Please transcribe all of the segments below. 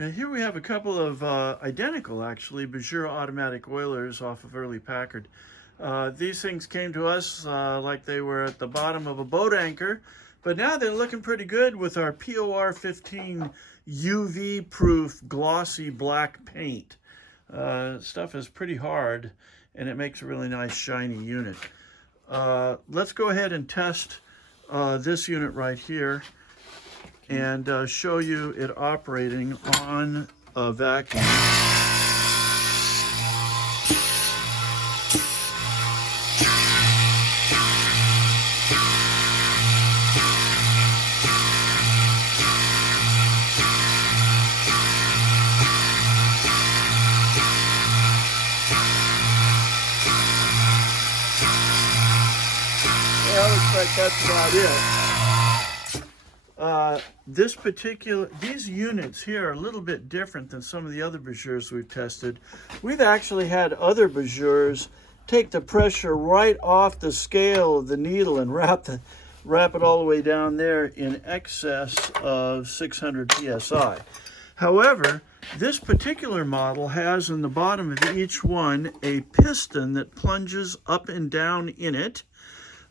And here we have a couple of identical, actually, BiJur automatic oilers off of Early Packard. These things came to us like they were at the bottom of a boat anchor, but now they're looking pretty good with our POR 15 UV-proof glossy black paint. Stuff is pretty hard, and it makes a really nice shiny unit. Let's go ahead and test this unit right here and show you it operating on a vacuum. Well, looks like that's about it. These units here are a little bit different than some of the other BiJurs we've tested. We've actually had other BiJurs take the pressure right off the scale of the needle and wrap it all the way down there in excess of 600 psi. However, this particular model has in the bottom of each one a piston that plunges up and down in it.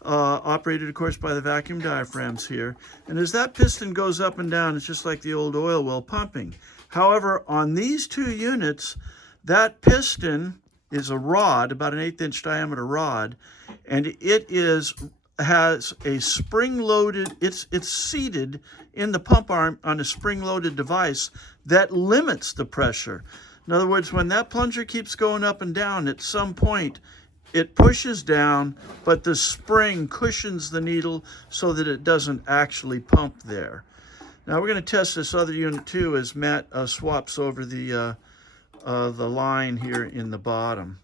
Operated, of course, by the vacuum diaphragms here. And as that piston goes up and down, it's just like the old oil well pumping. However, on these two units, that piston is a rod, about an 1/8 inch diameter rod, and it has a spring-loaded, it's seated in the pump arm on a spring-loaded device that limits the pressure. In other words, when that plunger keeps going up and down, at some point, it pushes down, but the spring cushions the needle so that it doesn't actually pump there. Now we're going to test this other unit too as Matt swaps over the line here in the bottom.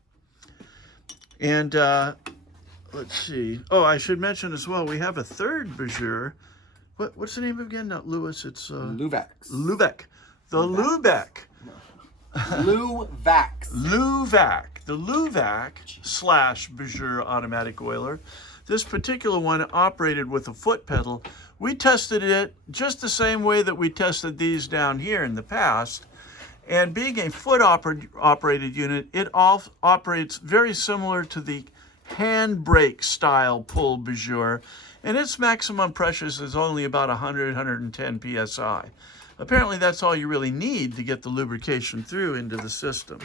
And let's see. Oh, I should mention as well, we have a third BiJur. What's the name again? Not Lewis, it's... Luvax. Lubeck. The Lubeck. Luvax. Luvac. The Luvac / BiJur automatic oiler. This particular one operated with a foot pedal. We tested it just the same way that we tested these down here in the past. And being a foot operated unit, it operates very similar to the handbrake style pull BiJur. And its maximum pressures is only about 110 psi. Apparently that's all you really need to get the lubrication through into the system.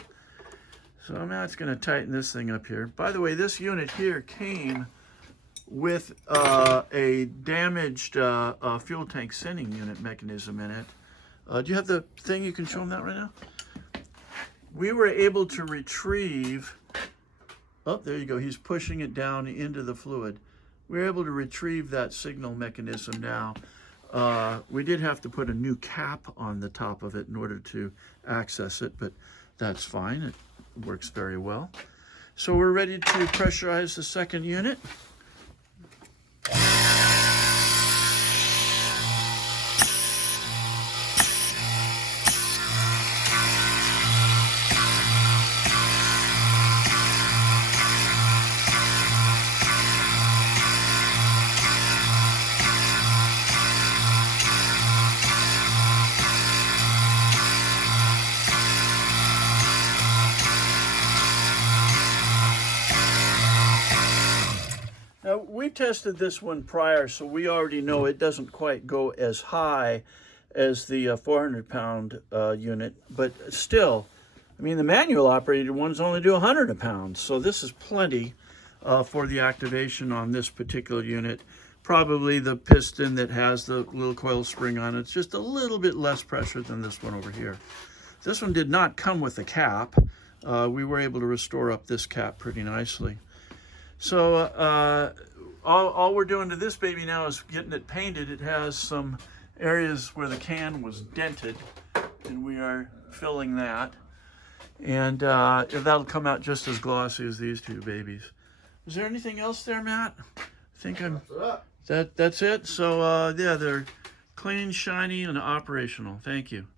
So now it's going to tighten this thing up here. By the way, this unit here came with a damaged fuel tank sending unit mechanism in it. Do you have the thing you can show them that right now? We were able to retrieve, oh, there you go, he's pushing it down into the fluid. We were able to retrieve that signal mechanism now. We did have to put a new cap on the top of it in order to access it, but that's fine. It works very well. So we're ready to pressurize the second unit. Now, we tested this one prior, so we already know it doesn't quite go as high as the 400-pound unit, but still, I mean, the manual operated ones only do 100 pounds, so this is plenty for the activation on this particular unit. Probably the piston that has the little coil spring on it. It's just a little bit less pressure than this one over here. This one did not come with a cap. We were able to restore up this cap pretty nicely. So all we're doing to this baby now is getting it painted. It has some areas where the can was dented, and we are filling that. And that'll come out just as glossy as these two babies. Is there anything else there, Matt? I think that's it. So yeah, they're clean, shiny, and operational. Thank you.